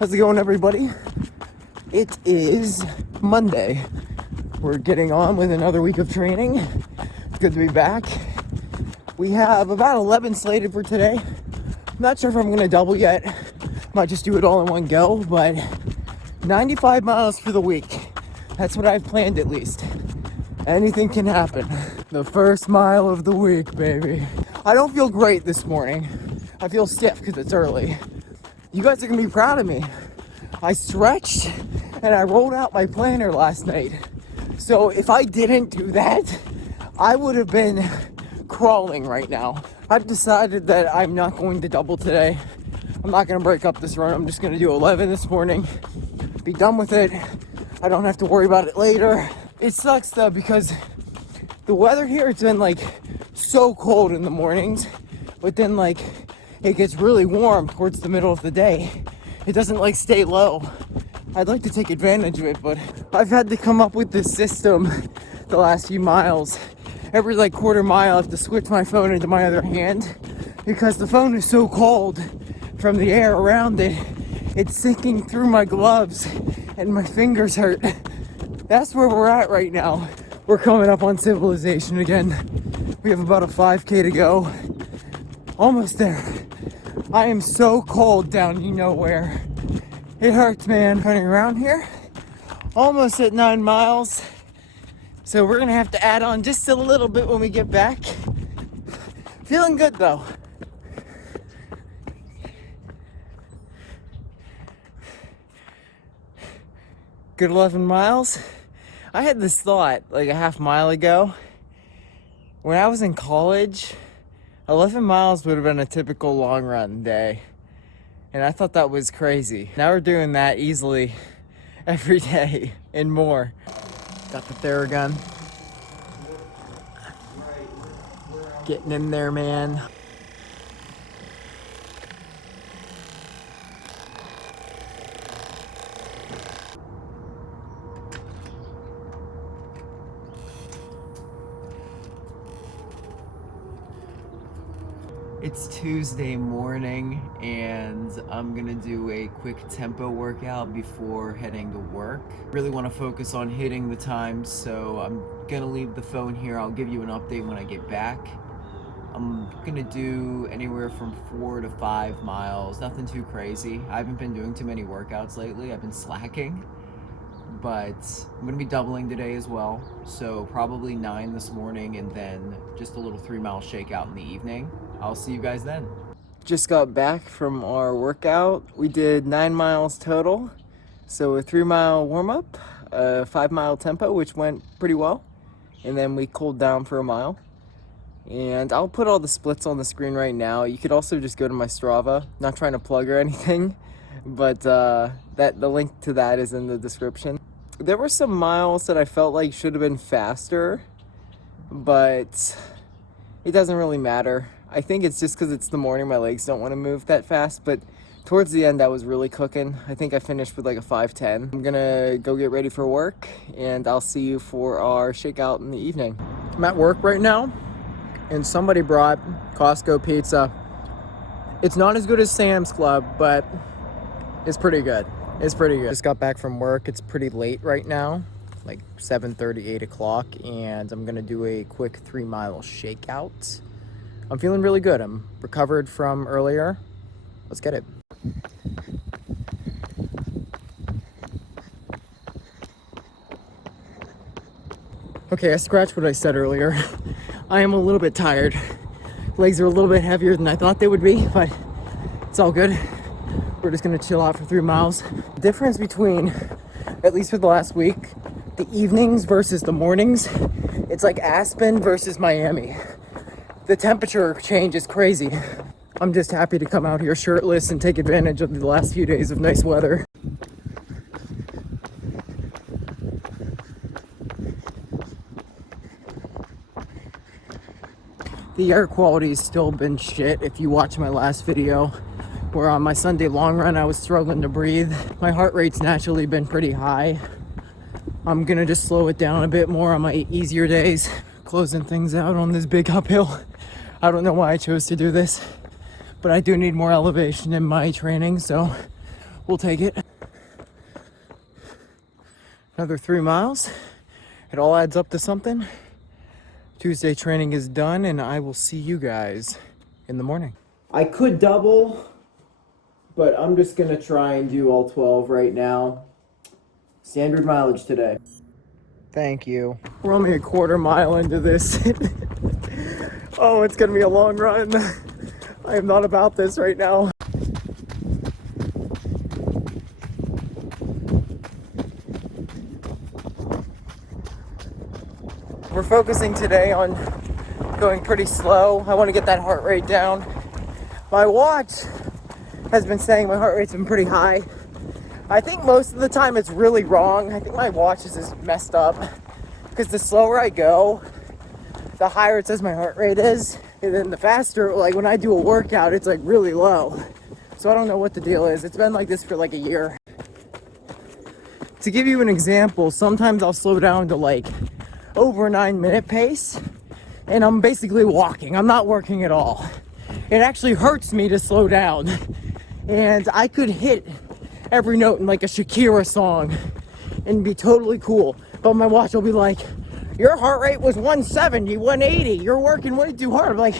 How's it going, everybody? It is Monday. We're getting on with another week of training. It's good to be back. We have about 11 slated for today. I'm not sure if I'm gonna double yet. Might just do it all in one go, but 95 miles for the week. That's what I've planned, at least. Anything can happen. The first mile of the week, baby. I don't feel great this morning. I feel stiff because it's early. You guys are gonna be proud of me. I stretched and I rolled out my planner last night. So if I didn't do that, I would have been crawling right now. I've decided that I'm not going to double today. I'm not gonna break up this run. I'm just gonna do 11 this morning. Be done with it. I don't have to worry about it later. It sucks though because the weather here, it's been like so cold in the mornings, but then like it gets really warm towards the middle of the day. It doesn't like stay low. I'd like to take advantage of it, but I've had to come up with this system the last few miles. Every like quarter mile I have to switch my phone into my other hand because the phone is so cold from the air around it. It's sinking through my gloves and my fingers hurt. That's where we're at right now. We're coming up on civilization again. We have about a 5K to go. Almost there. I am so cold down you know where. It hurts, man. Running around here. Almost at 9 miles. So we're gonna have to add on just a little bit when we get back. Feeling good though. Good 11 miles. I had this thought like a half mile ago. When I was in college, 11 miles would have been a typical long run day. And I thought that was crazy. Now we're doing that easily every day and more. Got the Theragun. Getting in there, man. It's Tuesday morning and I'm gonna do a quick tempo workout before heading to work. Really want to focus on hitting the times, so I'm gonna leave the phone here. I'll give you an update when I get back. I'm gonna do anywhere from 4 to 5 miles, nothing too crazy. I haven't been doing too many workouts lately. I've been slacking, but I'm gonna be doubling today as well. So probably 9 this morning and then just a little 3-mile shakeout in the evening. I'll see you guys then. Just got back from our workout. We did 9 miles total. So a 3-mile warm-up, a 5-mile tempo, which went pretty well. And then we cooled down for a mile. And I'll put all the splits on the screen right now. You could also just go to my Strava. Not trying to plug or anything, but the link to that is in the description. There were some miles that I felt like should have been faster, but it doesn't really matter. I think it's just because it's the morning, my legs don't want to move that fast, but towards the end I was really cooking. I think I finished with like a 5:10. I'm gonna go get ready for work and I'll see you for our shakeout in the evening. I'm at work right now and somebody brought Costco pizza. It's not as good as Sam's Club, but it's pretty good. It's pretty good. Just got back from work. It's pretty late right now, like 7:30, 8 o'clock, and I'm gonna do a quick 3-mile shakeout. I'm feeling really good. I'm recovered from earlier. Let's get it. Okay, I scratched what I said earlier. I am a little bit tired. Legs are a little bit heavier than I thought they would be, but it's all good. We're just gonna chill out for 3 miles. The difference between, at least for the last week, the evenings versus the mornings, it's like Aspen versus Miami. The temperature change is crazy. I'm just happy to come out here shirtless and take advantage of the last few days of nice weather. The air quality's still been shit. If you watch my last video, where on my Sunday long run I was struggling to breathe. My heart rate's naturally been pretty high. I'm gonna just slow it down a bit more on my easier days. Closing things out on this big uphill. I don't know why I chose to do this, but I do need more elevation in my training, so we'll take it. Another 3 miles. It all adds up to something. Tuesday training is done, and I will see you guys in the morning. I could double, but I'm just gonna try and do all 12 right now. Standard mileage today. Thank you. We're only a quarter mile into this. Oh, it's gonna be a long run. I am not about this right now. We're focusing today on going pretty slow. I want to get that heart rate down. My watch has been saying my heart rate's been pretty high. I think most of the time it's really wrong. I think my watch is just messed up because the slower I go, the higher it says my heart rate is. And then the faster, like when I do a workout, it's like really low. So I don't know what the deal is. It's been like this for like a year. To give you an example, sometimes I'll slow down to like over 9-minute pace, and I'm basically walking. I'm not working at all. It actually hurts me to slow down, and I could hit every note in like a Shakira song and be totally cool, but my watch will be like, your heart rate was 170, 180, you're working way too hard. I'm like,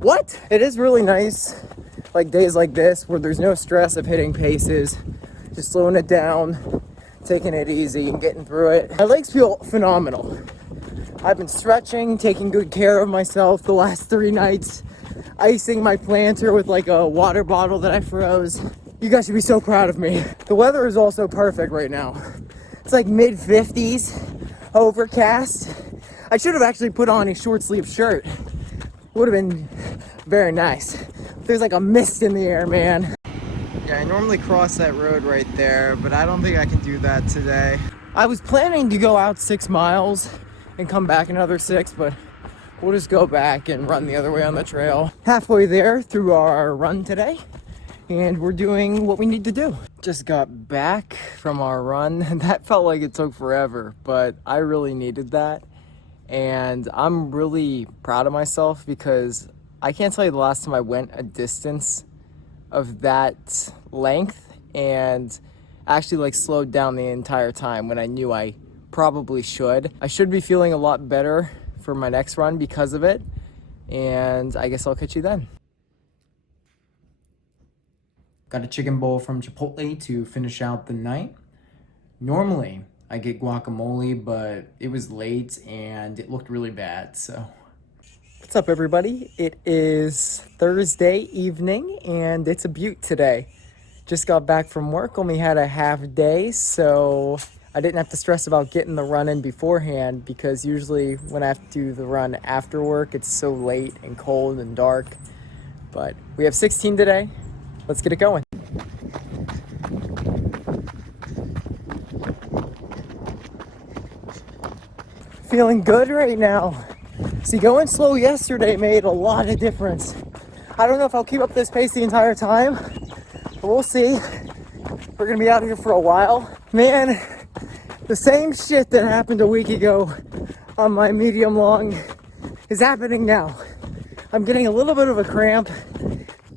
what? It is really nice, like days like this where there's no stress of hitting paces, just slowing it down, taking it easy and getting through it. My legs feel phenomenal. I've been stretching, taking good care of myself the last 3 nights, icing my planter with like a water bottle that I froze. You guys should be so proud of me. The weather is also perfect right now. It's like mid-50s, overcast. I should have actually put on a short sleeve shirt. Would have been very nice. There's like a mist in the air, man. Yeah, I normally cross that road right there, but I don't think I can do that today. I was planning to go out 6 miles and come back another 6, but we'll just go back and run the other way on the trail. Halfway there through our run today, and we're doing what we need to do. Just got back from our run. That felt like it took forever, but I really needed that. And I'm really proud of myself because I can't tell you the last time I went a distance of that length and actually like slowed down the entire time when I knew I probably should. I should be feeling a lot better for my next run because of it, and I guess I'll catch you then. Got a chicken bowl from Chipotle to finish out the night. Normally I get guacamole, but it was late and it looked really bad, so. What's up, everybody? It is Thursday evening and it's a beaut today. Just got back from work, only had a half day, so I didn't have to stress about getting the run in beforehand because usually when I have to do the run after work, it's so late and cold and dark. But we have 16 today. Let's get it going. Feeling good right now. See, going slow yesterday made a lot of difference. I don't know if I'll keep up this pace the entire time, but we'll see. We're gonna be out here for a while. Man, the same shit that happened a week ago on my medium long is happening now. I'm getting a little bit of a cramp.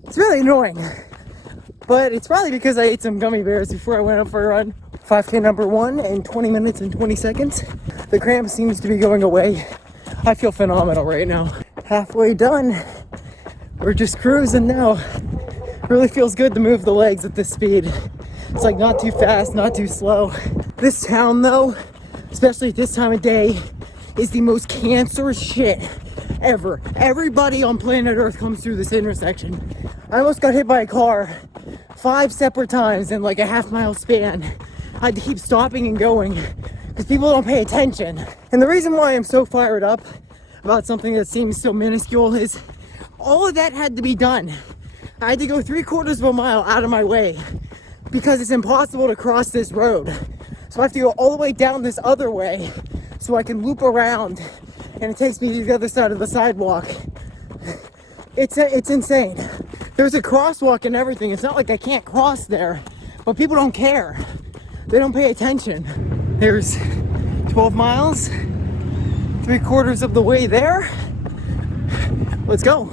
It's really annoying, but it's probably because I ate some gummy bears before I went up for a run. 5K number 1 in 20 minutes and 20 seconds. The cramp seems to be going away. I feel phenomenal right now. Halfway done. We're just cruising now. Really feels good to move the legs at this speed. It's like not too fast, not too slow. This town though, especially at this time of day, is the most cancerous shit ever. Everybody on planet Earth comes through this intersection. I almost got hit by a car 5 separate times in like a half-mile span. I had to keep stopping and going because people don't pay attention. And the reason why I'm so fired up about something that seems so minuscule is all of that had to be done. I had to go 3/4 of a mile out of my way because it's impossible to cross this road. So I have to go all the way down this other way so I can loop around, and it takes me to the other side of the sidewalk. It's insane. There's a crosswalk and everything. It's not like I can't cross there, but people don't care. They don't pay attention. There's 12 miles, 3/4 of the way there. Let's go.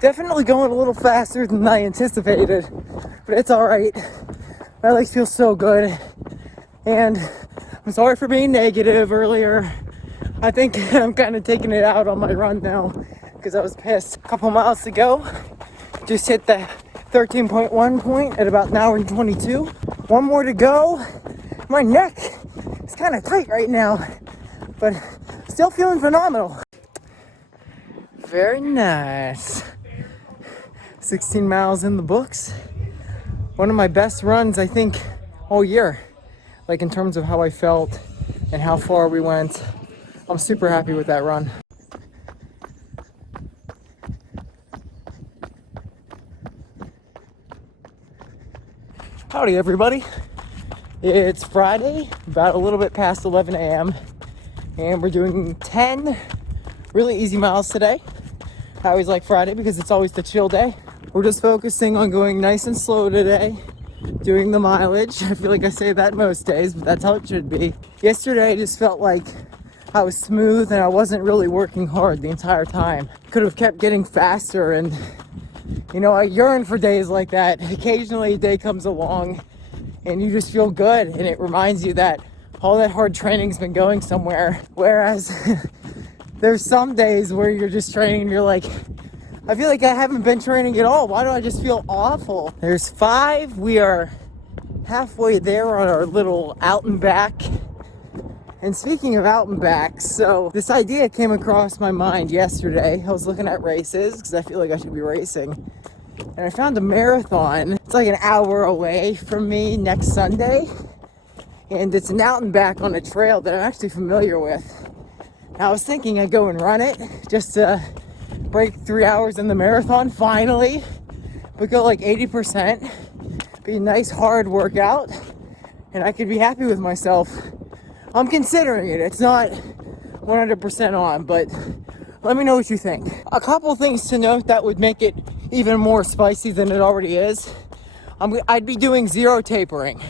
Definitely going a little faster than I anticipated, but it's all right. My legs feel so good, and I'm sorry for being negative earlier. I think I'm kind of taking it out on my run now because I was pissed. A couple miles to go. Just hit the 13.1 point at about an hour and 22. One more to go. My neck is kind of tight right now, but still feeling phenomenal. Very nice. 16 miles in the books. One of my best runs, I think, all year. Like in terms of how I felt and how far we went. I'm super happy with that run. Howdy everybody. It's Friday, about a little bit past 11 a.m. and we're doing 10 really easy miles today. I always like Friday because it's always the chill day. We're just focusing on going nice and slow today, doing the mileage. I feel like I say that most days, but that's how it should be. Yesterday I just felt like I was smooth and I wasn't really working hard the entire time. Could have kept getting faster, and you know, I yearn for days like that. Occasionally a day comes along and you just feel good and it reminds you that all that hard training's been going somewhere. Whereas there's some days where you're just training and you're like, I feel like I haven't been training at all. Why do I just feel awful? There's 5. We are halfway there on our little out and back. And speaking of out and back, so this idea came across my mind yesterday. I was looking at races because I feel like I should be racing. And I found a marathon. It's like an hour away from me next Sunday. And it's an out and back on a trail that I'm actually familiar with. And I was thinking I'd go and run it just to break 3 hours in the marathon finally. But go like 80%. Be a nice hard workout. And I could be happy with myself. I'm considering it. It's not 100% on, but let me know what you think. A couple things to note that would make it even more spicy than it already is. I'd be doing 0 tapering.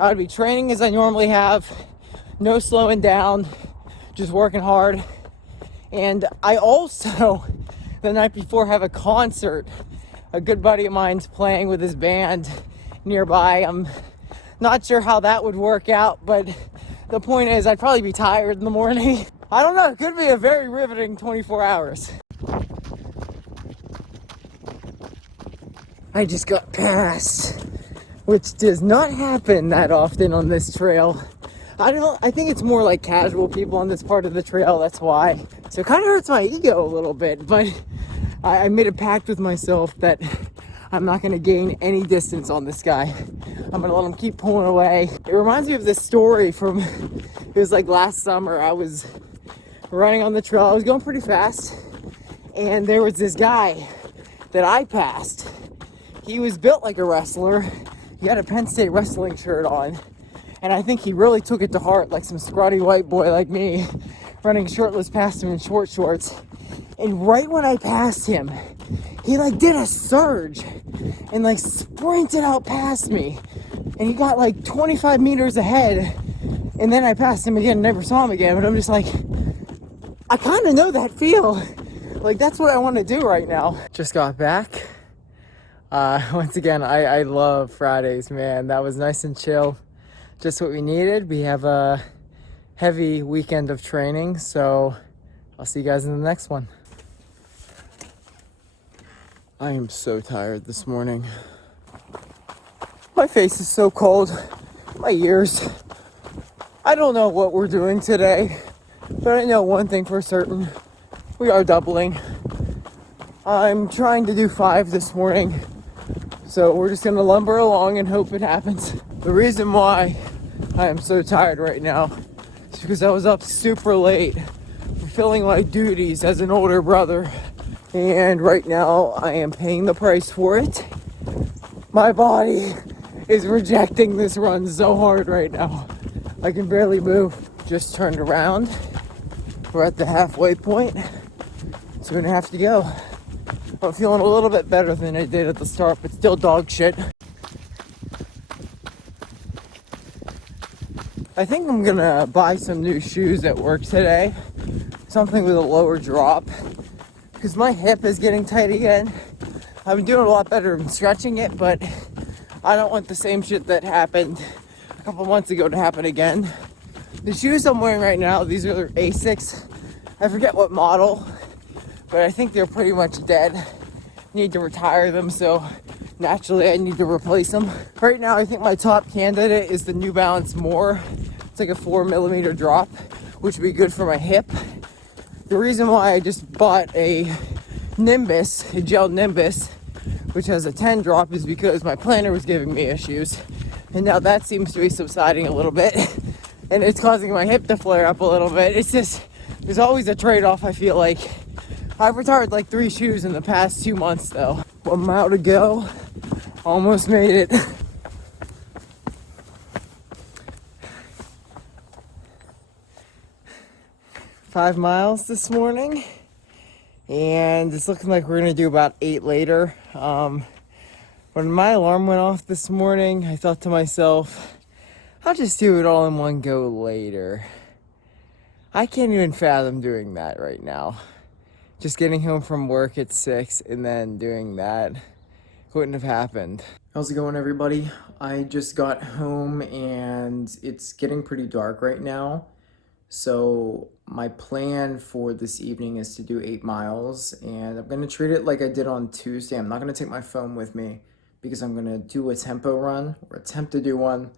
I'd be training as I normally have, no slowing down, just working hard. And I also, the night before, have a concert. A good buddy of mine's playing with his band nearby. I'm not sure how that would work out, but the point is I'd probably be tired in the morning. I don't know, it could be a very riveting 24 hours. I just got passed, which does not happen that often on this trail. I think it's more like casual people on this part of the trail, that's why. So it kind of hurts my ego a little bit, but I made a pact with myself that I'm not going to gain any distance on this guy. I'm going to let him keep pulling away. It reminds me of this story from, it was like last summer. I was running on the trail. I was going pretty fast. And there was this guy that I passed. He was built like a wrestler. He had a Penn State wrestling shirt on. And I think he really took it to heart, like some scrawny white boy like me, running shirtless past him in short shorts. And right when I passed him, he like did a surge and like sprinted out past me. And he got like 25 meters ahead. And then I passed him again and never saw him again. But I'm just like, I kind of know that feel. Like that's what I want to do right now. Just got back. Once again, I love Fridays, man. That was nice and chill. Just what we needed. We have a heavy weekend of training. So I'll see you guys in the next one. I am so tired this morning. My face is so cold. My ears. I don't know what we're doing today, but I know one thing for certain. We are doubling. I'm trying to do 5 this morning, so we're just gonna lumber along and hope it happens. The reason why I am so tired right now is because I was up super late fulfilling my duties as an older brother. And right now, I am paying the price for it. My body is rejecting this run so hard right now. I can barely move. Just turned around. We're at the halfway point. So we're gonna have to go. I'm feeling a little bit better than I did at the start, but still dog shit. I think I'm gonna buy some new shoes at work today. Something with a lower drop. because my hip is getting tight again. I've been doing a lot better in stretching it, but I don't want the same shit that happened a couple months ago to happen again. The shoes I'm wearing right now, these are Asics. I forget what model, but I think they're pretty much dead. Need to retire them, so naturally I need to replace them. Right now I think my top candidate is the New Balance More. It's like a 4mm drop, which would be good for my hip. The reason why I just bought a Nimbus, a gel Nimbus, which has a 10 drop, is because my planner was giving me issues. And now that seems to be subsiding a little bit. And it's causing my hip to flare up a little bit. It's just, there's always a trade-off, I feel like. I've retired like 3 shoes in the past 2 months though. 1 mile to go. Almost made it. Five miles this morning. And it's looking like we're gonna do about 8 later. When my alarm went off this morning, I thought to myself, I'll just do it all in one go later. I can't even fathom doing that right now. Just getting home from work at 6 and then doing that wouldn't have happened. How's it going, everybody? I just got home and it's getting pretty dark right now. So my plan for this evening is to do 8 miles, and I'm going to treat it like I did on Tuesday. I'm not going to take my phone with me because I'm going to do a tempo run or attempt to do one.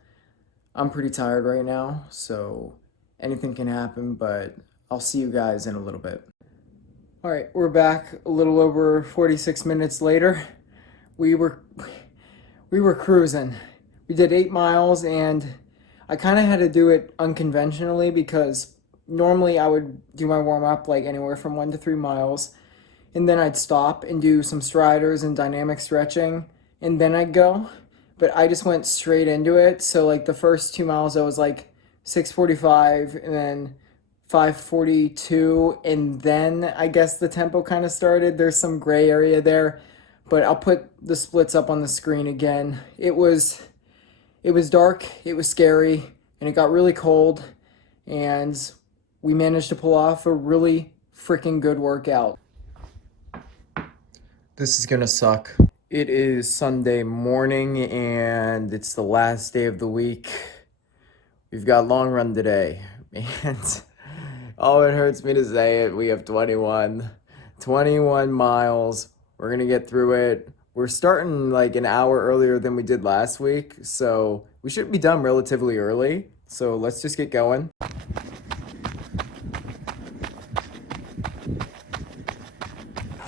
I'm pretty tired right now, so anything can happen, but I'll see you guys in a little bit. All right, we're back a little over 46 minutes later. We were cruising. We did 8 miles, and I kind of had to do it unconventionally because normally I would do my warm-up like anywhere from 1 to 3 miles, and then I'd stop and do some striders and dynamic stretching, and then I'd go. But I just went straight into it. So like the first 2 miles I was like 6:45 and then 5:42, and then I guess the tempo kind of started. There's some gray area there, but I'll put the splits up on the screen again. It was dark, it was scary, and it got really cold, and we managed to pull off a really freaking good workout. This is gonna suck. It is Sunday morning, and it's the last day of the week. We've got long run today, and oh, it hurts me to say it, we have 21 miles. We're gonna get through it. We're starting like an hour earlier than we did last week, so we should be done relatively early. So let's just get going.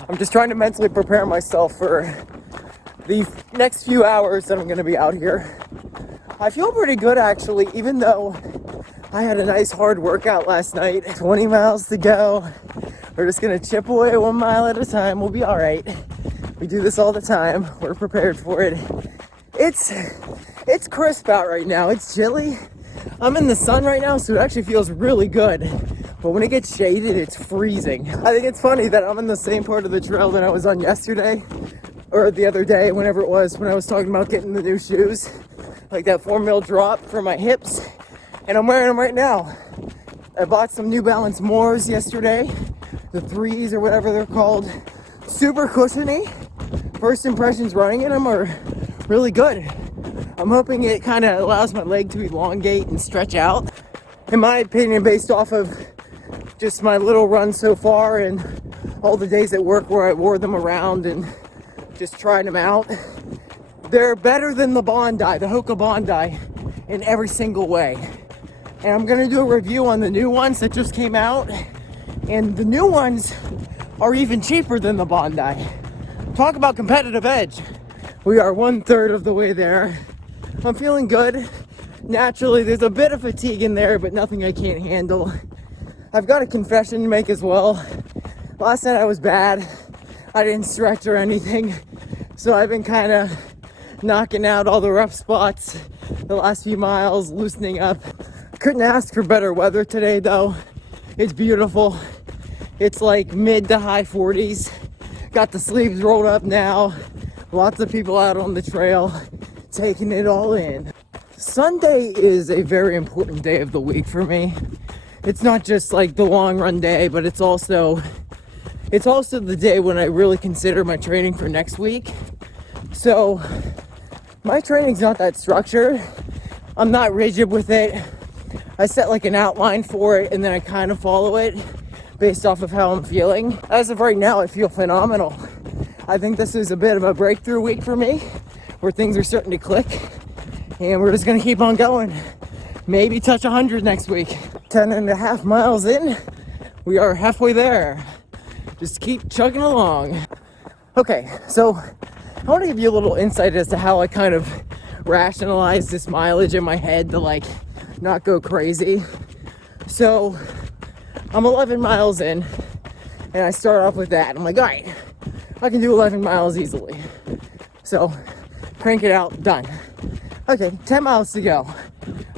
I'm just trying to mentally prepare myself for the next few hours that I'm gonna be out here. I feel pretty good actually, even though I had a nice hard workout last night. 20 miles to go. We're just gonna chip away 1 mile at a time. We'll be all right. We do this all the time. We're prepared for it. It's crisp out right now. It's chilly. I'm in the sun right now, so it actually feels really good. But when it gets shaded, it's freezing. I think it's funny that I'm in the same part of the trail that I was on yesterday, or the other day, whenever it was, when I was talking about getting the new shoes. Like that 4mm drop for my hips. And I'm wearing them right now. I bought some New Balance Mores yesterday. The 3s or whatever they're called. Super cushiony. First impressions running in them are really good. I'm hoping it kind of allows my leg to elongate and stretch out. In my opinion, based off of just my little run so far and all the days at work where I wore them around and just tried them out, they're better than the Bondi, the Hoka Bondi, in every single way. And I'm gonna do a review on the new ones that just came out, and the new ones are even cheaper than the Bondi. Talk about competitive edge. We are 1/3 of the way there. I'm feeling good. Naturally, there's a bit of fatigue in there, but nothing I can't handle. I've got a confession to make as well. Last night I was bad. I didn't stretch or anything, so I've been kind of knocking out all the rough spots the last few miles, loosening up. Couldn't ask for better weather today though. It's beautiful. It's like mid to high 40s. Got the sleeves rolled up now. Lots of people out on the trail taking it all in. Sunday is a very important day of the week for me. It's not just like the long run day, but it's also it's also the day when I really consider my training for next week. So my training's not that structured. I'm not rigid with it. I set like an outline for it and then I kind of follow it based off of how I'm feeling. As of right now, I feel phenomenal. I think this is a bit of a breakthrough week for me where things are starting to click and we're just gonna keep on going. Maybe touch 100 next week. 10.5 miles in, we are halfway there. Just keep chugging along. Okay, so I want to give you a little insight as to how I kind of rationalize this mileage in my head to like not go crazy. So I'm 11 miles in and I start off with that. I'm like, all right, I can do 11 miles easily. So crank it out, done. Okay, 10 miles to go.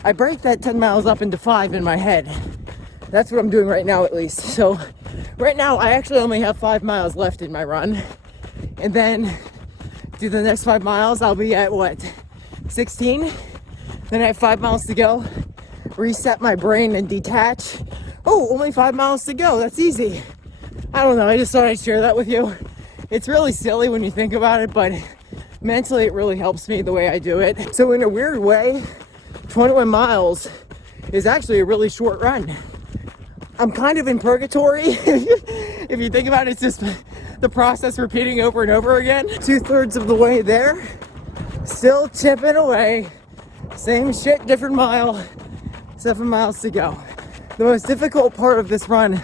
I break that 10 miles up into 5 in my head. That's what I'm doing right now, at least. So right now I actually only have 5 miles left in my run. And then do the next 5 miles, I'll be at what, 16? Then I have 5 miles to go. Reset my brain and detach. Oh, only 5 miles to go. That's easy. I don't know. I just thought I'd share that with you. It's really silly when you think about it, but mentally it really helps me the way I do it. So in a weird way, 21 miles is actually a really short run. I'm kind of in purgatory. If you think about it, it's just the process repeating over and over again. 2/3 of the way there, still chipping away. Same shit, different mile. 7 miles to go. The most difficult part of this run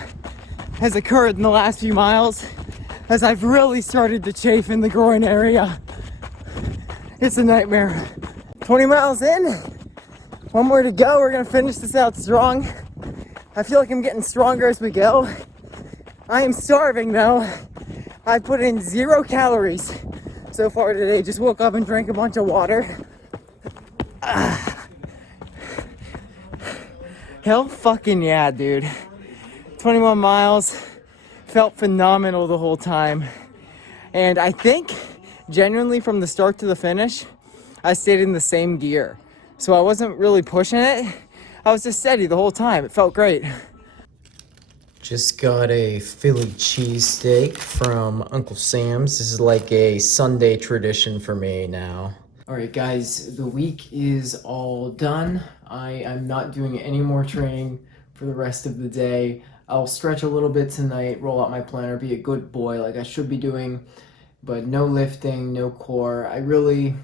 has occurred in the last few miles as I've really started to chafe in the groin area. It's a nightmare. 20 miles in, one more to go. We're gonna finish this out strong. I feel like I'm getting stronger as we go. I am starving though. I put in 0 calories so far today. Just woke up and drank a bunch of water. Hell fucking yeah, dude. 21 miles. Felt phenomenal the whole time. And I think genuinely from the start to the finish, I stayed in the same gear. So I wasn't really pushing it. I was just steady the whole time. It felt great. Just got a Philly cheesesteak from Uncle Sam's. This is like a Sunday tradition for me now. All right, guys, the week is all done. I'm not doing any more training for the rest of the day. I'll stretch a little bit tonight, roll out my planner, be a good boy like I should be doing, but no lifting, no core. I really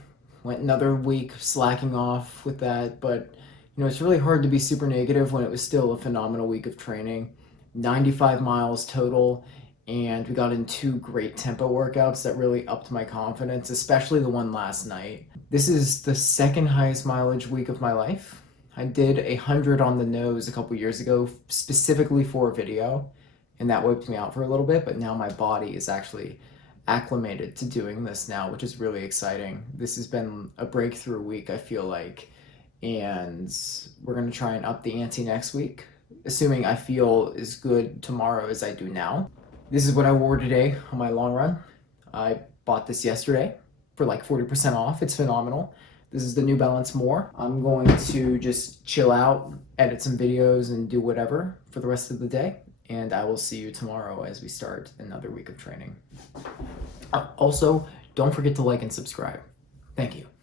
went another week slacking off with that, but you know, it's really hard to be super negative when it was still a phenomenal week of training. 95 miles total, and we got in 2 great tempo workouts that really upped my confidence, especially the one last night. This is the second highest mileage week of my life. I did 100 on the nose a couple years ago, specifically for a video, and that wiped me out for a little bit, but now my body is actually acclimated to doing this now, which is really exciting. This has been a breakthrough week, I feel like, and we're gonna try and up the ante next week, assuming I feel as good tomorrow as I do now. This is what I wore today on my long run. I bought this yesterday for like 40% off. It's phenomenal. This is the New Balance More. I'm going to just chill out, edit some videos, and do whatever for the rest of the day. And I will see you tomorrow as we start another week of training. Also, don't forget to like and subscribe. Thank you.